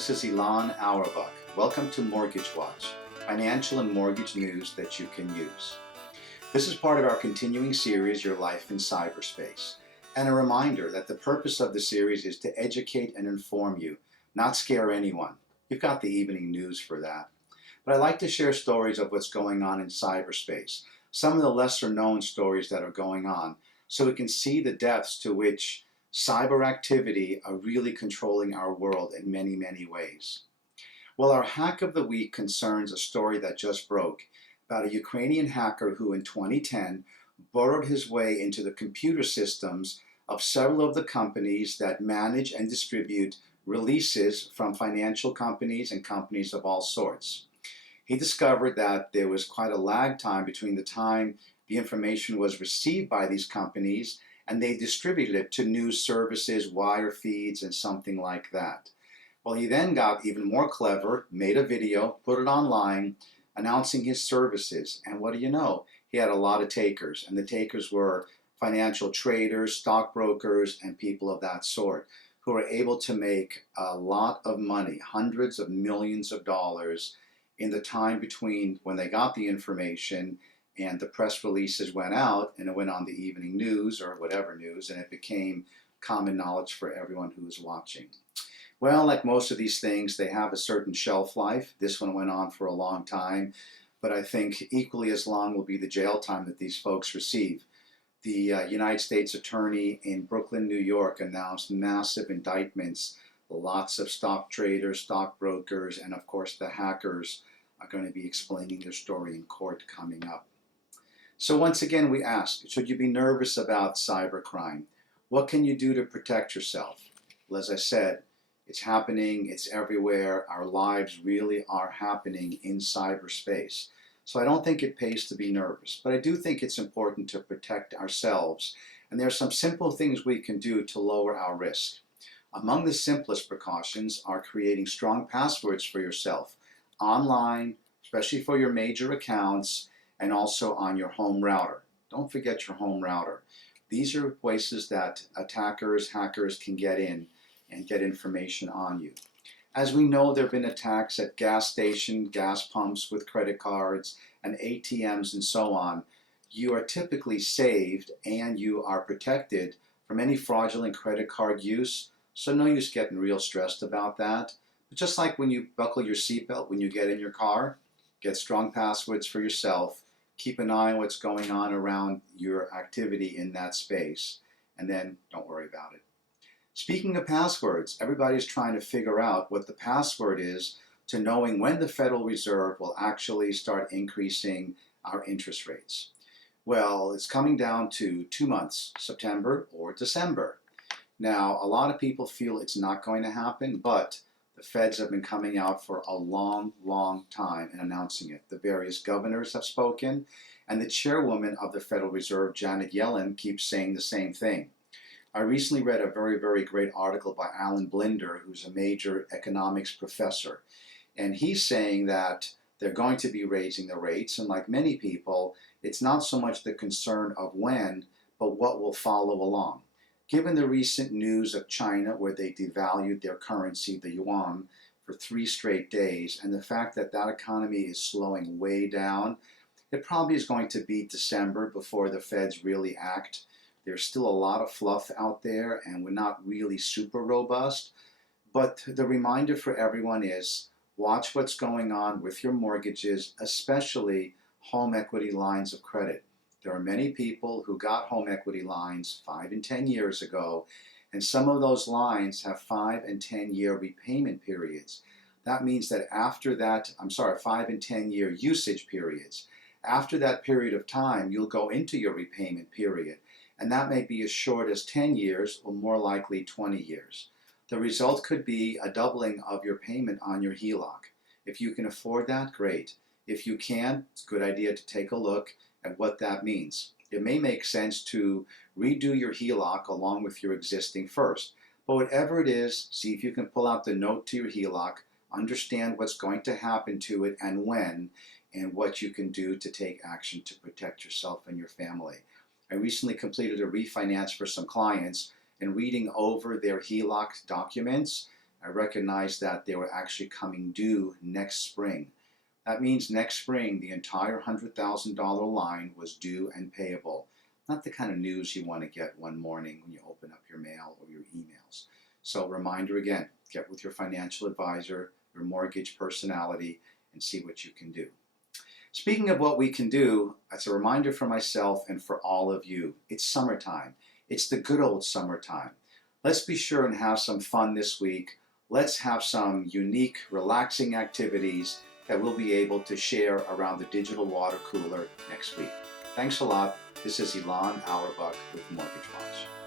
This is Ilan Awerbuch. Welcome to Mortgage Watch, financial and mortgage news that you can use. This is part of our continuing series, Your Life in Cyberspace, and a reminder that the purpose of the series is to educate and inform you, not scare anyone. You've got the evening news for that. But I like to share stories of what's going on in cyberspace, some of the lesser known stories that are going on, so we can see the depths to which cyber activity are really controlling our world in many, many ways. Well, our hack of the week concerns a story that just broke about a Ukrainian hacker who in 2010 burrowed his way into the computer systems of several of the companies that manage and distribute releases from financial companies and companies of all sorts. He discovered that there was quite a lag time between the time the information was received by these companies and they distributed it to news services, wire feeds, and something like that. Well, he then got even more clever, made a video, put it online, announcing his services. And what do you know? He had a lot of takers, and the takers were financial traders, stockbrokers, and people of that sort, who were able to make a lot of money, hundreds of millions of dollars, in the time between when they got the information and the press releases went out and it went on the evening news or whatever news, and it became common knowledge for everyone who was watching. Well, like most of these things, they have a certain shelf life. This one went on for a long time, but I think equally as long will be the jail time that these folks receive. The United States Attorney in Brooklyn, New York announced massive indictments. Lots of stock traders, stockbrokers, and of course the hackers are going to be explaining their story in court coming up. So once again, we ask, should you be nervous about cybercrime? What can you do to protect yourself? Well, as I said, it's happening, it's everywhere. Our lives really are happening in cyberspace. So I don't think it pays to be nervous, but I do think it's important to protect ourselves. And there are some simple things we can do to lower our risk. Among the simplest precautions are creating strong passwords for yourself online, especially for your major accounts, and also on your home router. Don't forget your home router. These are places that attackers, hackers can get in and get information on you. As we know, there have been attacks at gas stations, gas pumps with credit cards, and ATMs and so on. You are typically saved and you are protected from any fraudulent credit card use, so no use getting real stressed about that. But just like when you buckle your seatbelt when you get in your car, get strong passwords for yourself, keep an eye on what's going on around your activity in that space, and then don't worry about it. Speaking of passwords, everybody's trying to figure out what the password is to knowing when the Federal Reserve will actually start increasing our interest rates. Well, it's coming down to 2 months, September or December. Now, a lot of people feel it's not going to happen, but the feds have been coming out for a long, long time and announcing it. The various governors have spoken, and the chairwoman of the Federal Reserve, Janet Yellen, keeps saying the same thing. I recently read a very, very great article by Alan Blinder, who's a major economics professor, and he's saying that they're going to be raising the rates, and like many people, it's not so much the concern of when, but what will follow along. Given the recent news of China, where they devalued their currency, the yuan, for 3 straight days, and the fact that that economy is slowing way down, it probably is going to be December before the feds really act. There's still a lot of fluff out there, and we're not really super robust. But the reminder for everyone is, watch what's going on with your mortgages, especially home equity lines of credit. There are many people who got home equity lines 5 and 10 years ago, and some of those lines have 5 and 10-year repayment periods. That means that after that, 5 and 10-year usage periods. After that period of time, you'll go into your repayment period, and that may be as short as 10 years or more likely 20 years. The result could be a doubling of your payment on your HELOC. If you can afford that, great. If you can, it's a good idea to take a look at what that means. It may make sense to redo your HELOC along with your existing first. But whatever it is, see if you can pull out the note to your HELOC, understand what's going to happen to it and when, and what you can do to take action to protect yourself and your family. I recently completed a refinance for some clients, and reading over their HELOC documents, I recognized that they were actually coming due next spring. That means next spring, the entire $100,000 line was due and payable. Not the kind of news you want to get one morning when you open up your mail or your emails. So reminder again, get with your financial advisor, your mortgage personality, and see what you can do. Speaking of what we can do, it's a reminder for myself and for all of you. It's summertime. It's the good old summertime. Let's be sure and have some fun this week. Let's have some unique, relaxing activities that we'll be able to share around the digital water cooler next week. Thanks a lot. This is Ilan Awerbuch with Mortgage Watch.